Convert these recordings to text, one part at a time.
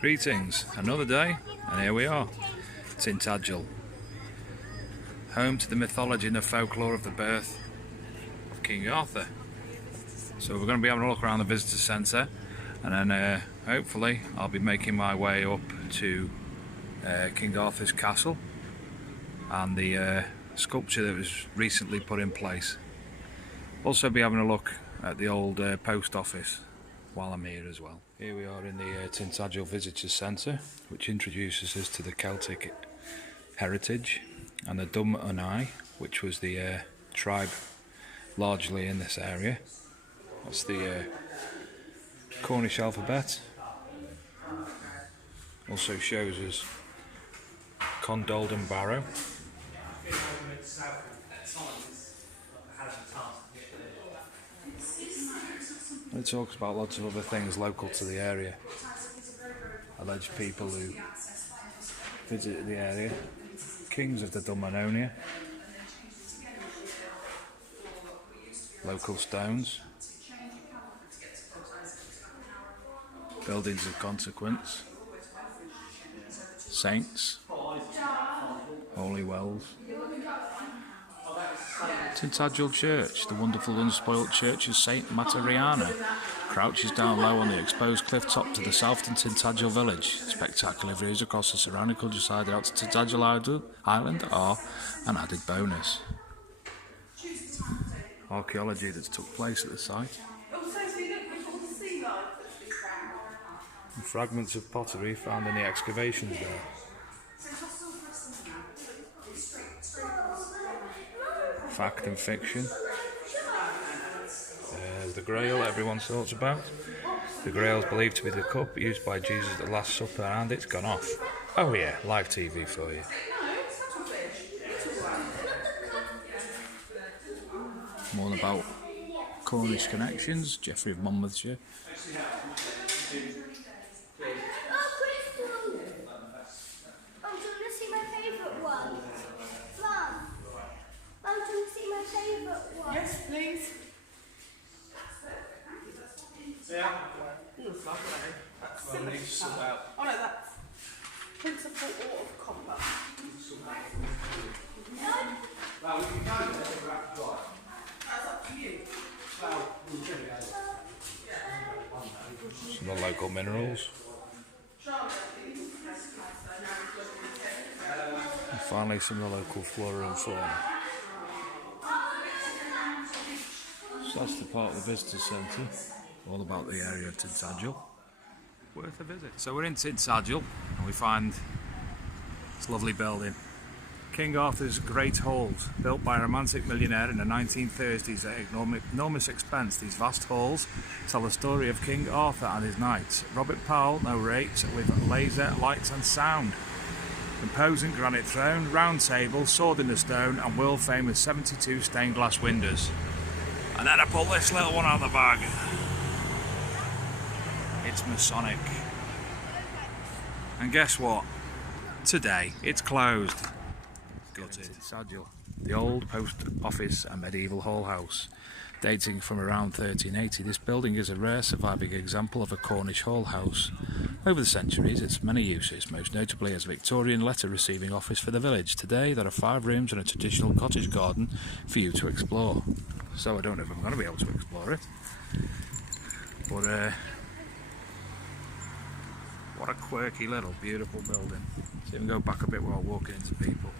Greetings, another day, and here we are, Tintagel, home to the mythology and the folklore of the birth of King Arthur. So we're going to be having a look around the visitor centre, and then hopefully I'll be making my way up to King Arthur's castle and the sculpture that was recently put in place. Also be having a look at the old post office while I'm here as well. Here we are in the Tintagel Visitors Centre, which introduces us to the Celtic heritage and the Dum Unai, which was the tribe largely in this area. That's the Cornish alphabet. Also shows us Condoled and Barrow. It talks about lots of other things local to the area. Alleged people who visited the area. Kings of the Dumnonia. Local stones. Buildings of consequence. Saints. Holy wells. Tintagel Church, the wonderful unspoilt church of Saint Materiana, crouches down low on the exposed cliff top to the south in Tintagel village. Spectacular views across the surrounding countryside out to Tintagel Island are an added bonus. Archaeology that's took place at the site. And fragments of pottery found in the excavations there. Fact and fiction. There's the Grail everyone talks about. The Grail is believed to be the cup used by Jesus at the Last Supper, and it's gone off. Oh yeah, live TV for you. More about Cornish connections. Geoffrey of Monmouthshire. Yes, please. Yeah. Oh no, that's principal ore of copper. That's up to you. Some of the local minerals. And finally some of the local flora and fauna. So that's the part of the visitor centre, all about the area of Tintagel. Worth a visit. So we're in Tintagel and we find this lovely building. King Arthur's Great Halls, built by a romantic millionaire in the 1930s at enormous expense. These vast halls tell the story of King Arthur and his knights. Robert Powell narrates with laser lights and sound. Imposing granite throne, round table, sword in the stone, and world famous 72 stained glass windows. And then I pull this little one out of the bag. It's Masonic. And guess what? Today it's closed. Gutted. Tintagel, the Old Post Office and Medieval Hall House. Dating from around 1380, this building is a rare surviving example of a Cornish hall house. Over the centuries, its many uses, most notably as a Victorian letter receiving office for the village. Today, there are 5 rooms and a traditional cottage garden for you to explore. So I don't know if I'm going to be able to explore it. But what a quirky little beautiful building. So even go back a bit while walking into people.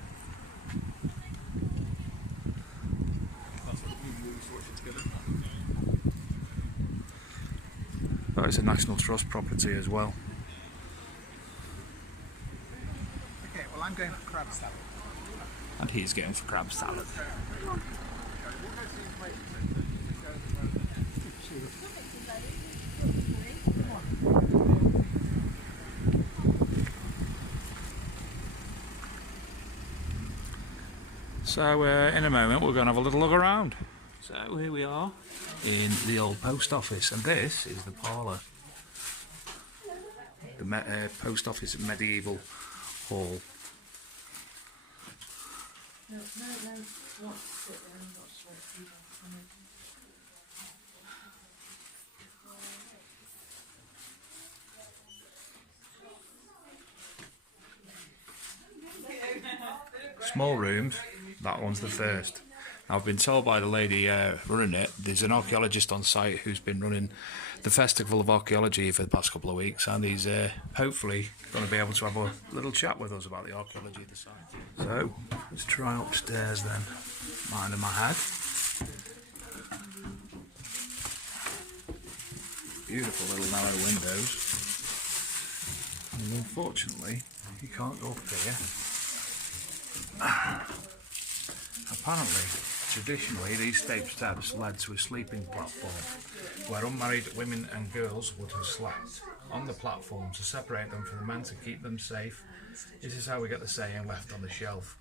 But it's a National Trust property as well. Okay, well I'm going for crab salad. And he's going for crab salad. So in a moment we're going to have a little look around. So here we are in the Old Post Office, and this is the Parlor. The Post Office Medieval Hall. No. Not sit there and not sweat. Small rooms, that one's the first. I've been told by the lady running it, there's an archaeologist on site who's been running the Festival of Archaeology for the past couple of weeks, and he's hopefully going to be able to have a little chat with us about the archaeology of the site. So, let's try upstairs then, mind in my head. Beautiful little narrow windows, and unfortunately you can't go up here. Apparently, traditionally these steps led to a sleeping platform where unmarried women and girls would have slept on the platform to separate them from the men to keep them safe. This is how we get the saying left on the shelf.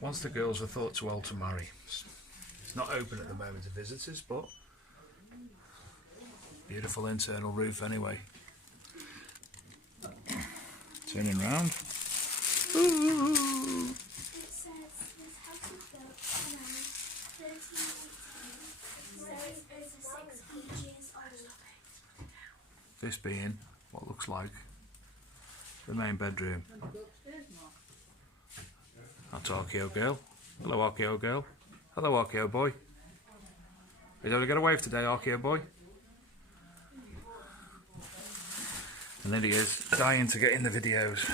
Once the girls were thought too old to marry. It's not open at the moment to visitors, but beautiful internal roof anyway. Turning round. Ooh. This being what looks like the main bedroom. That's Archaeo girl. Hello Archaeo girl. Hello Archaeo boy. You don't get a wave today, Archaeo boy. And there he is, dying to get in the videos.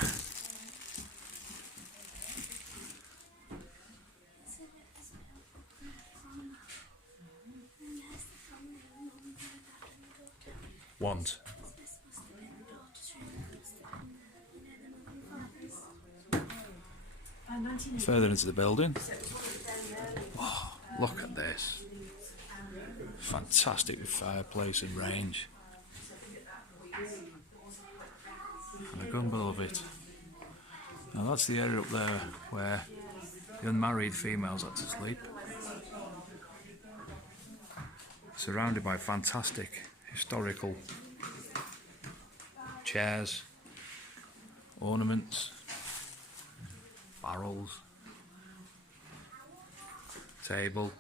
Want. Further into the building. Oh, look at this. Fantastic fireplace and range. And a gun below it. Now that's the area up there where the unmarried females had to sleep. Surrounded by fantastic historical chairs, ornaments, barrels, table.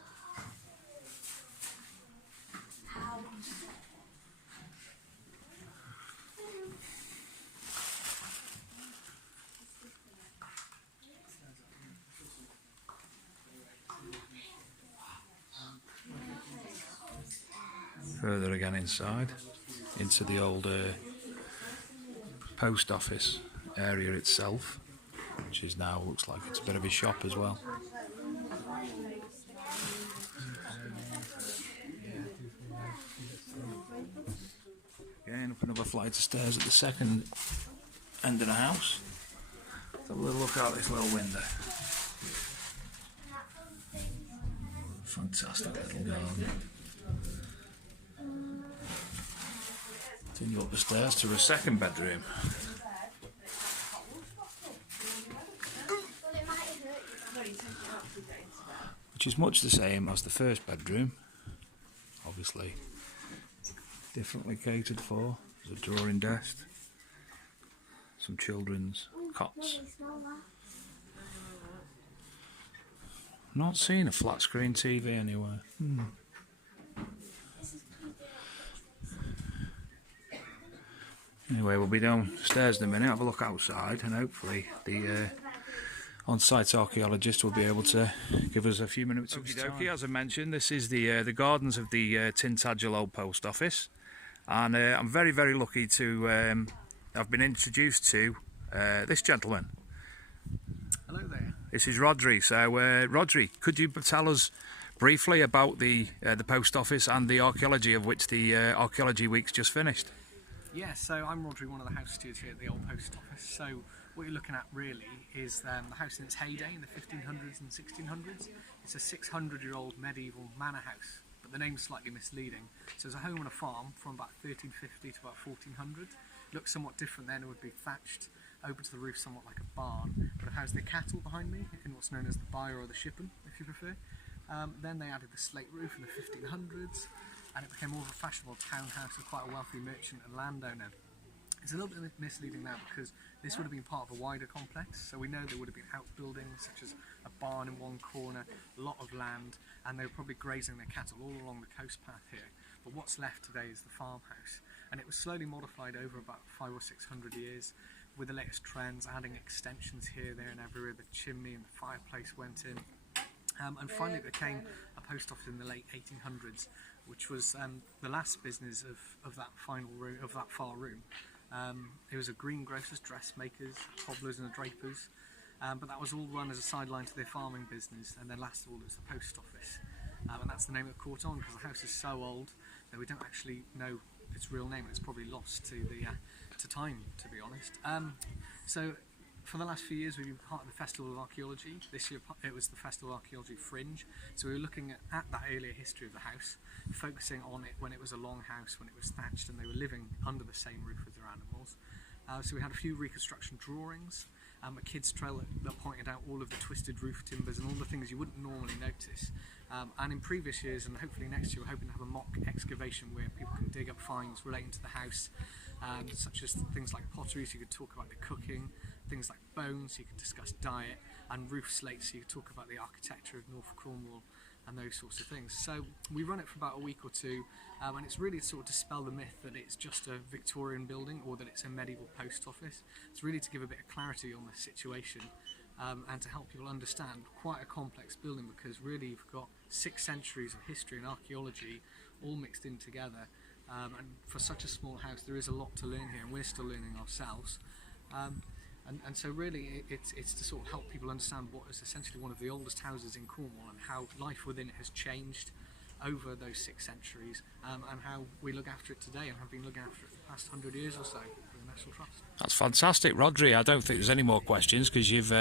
Further again inside, into the old post office area itself, which is now looks like it's a bit of a shop as well. Again, up another flight of stairs at the second end of the house. Let's have a little look out this little window. Fantastic little garden. Continue up the stairs to a second bedroom. Which is much the same as the first bedroom. Obviously, differently catered for. There's a drawing desk, some children's cots. Not seeing a flat screen TV anywhere. Anyway, we'll be downstairs in a minute, have a look outside, and hopefully the on-site archaeologist will be able to give us a few minutes of his time. As I mentioned, this is the gardens of the Tintagel Old Post Office, and I'm very, very lucky to have been introduced to this gentleman. Hello there. This is Rodri. So, Rodri, could you tell us briefly about the post office and the archaeology of which the Archaeology Week's just finished? Yeah, so I'm Rodri, one of the house stewards here at the Old Post Office. So what you're looking at really is the house in its heyday in the 1500s and 1600s. It's a 600-year-old medieval manor house, but the name's slightly misleading. So it's a home and a farm from about 1350 to about 1400. Looks somewhat different then, it would be thatched, open to the roof somewhat like a barn, but it has the cattle behind me, in what's known as the byre or the shippen, if you prefer. Then they added the slate roof in the 1500s, and it became more of a fashionable townhouse of quite a wealthy merchant and landowner. It's a little bit misleading now because this would have been part of a wider complex, so we know there would have been outbuildings such as a barn in one corner, a lot of land, and they were probably grazing their cattle all along the coast path here. But what's left today is the farmhouse, and it was slowly modified over about 500 or 600 years. with the latest trends, adding extensions here, there and everywhere. The chimney and the fireplace went in. And finally it became a post office in the late 1800s, which was the last business of that final room, of that far room. It was a greengrocers, dressmakers, cobblers and drapers, but that was all run as a sideline to their farming business, and then last of all it was the post office. And that's the name that caught on because the house is so old that we don't actually know its real name. It's probably lost to time, to be honest. So for the last few years we've been part of the Festival of Archaeology. This year it was the Festival of Archaeology Fringe. So we were looking at that earlier history of the house, focusing on it when it was a long house, when it was thatched and they were living under the same roof with their animals. So we had a few reconstruction drawings, a kid's trail that pointed out all of the twisted roof timbers and all the things you wouldn't normally notice. And in previous years, and hopefully next year, we're hoping to have a mock excavation where people can dig up finds relating to the house, such as things like pottery, so you could talk about the cooking, things like bones, so you could discuss diet, and roof slates, so you could talk about the architecture of North Cornwall and those sorts of things. So we run it for about a week or two, and it's really to sort of dispel the myth that it's just a Victorian building or that it's a medieval post office. It's really to give a bit of clarity on the situation, and to help people understand quite a complex building, because really you've got 6 centuries of history and archaeology all mixed in together, and for such a small house there is a lot to learn here, and we're still learning ourselves. And so really it's to sort of help people understand what is essentially one of the oldest houses in Cornwall and how life within it has changed over those 6 centuries, and how we look after it today and have been looking after it for the past 100 years or so for the National Trust. That's fantastic, Rodri. I don't think there's any more questions because you've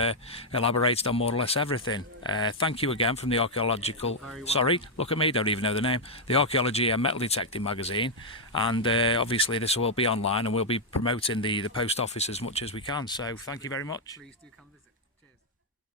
elaborated on more or less everything. Thank you again from the Archaeological... Sorry, look at me, don't even know the name. The Archaeology and Metal Detecting magazine. And obviously this will be online and we'll be promoting the post office as much as we can. So thank you very much. Please do come visit.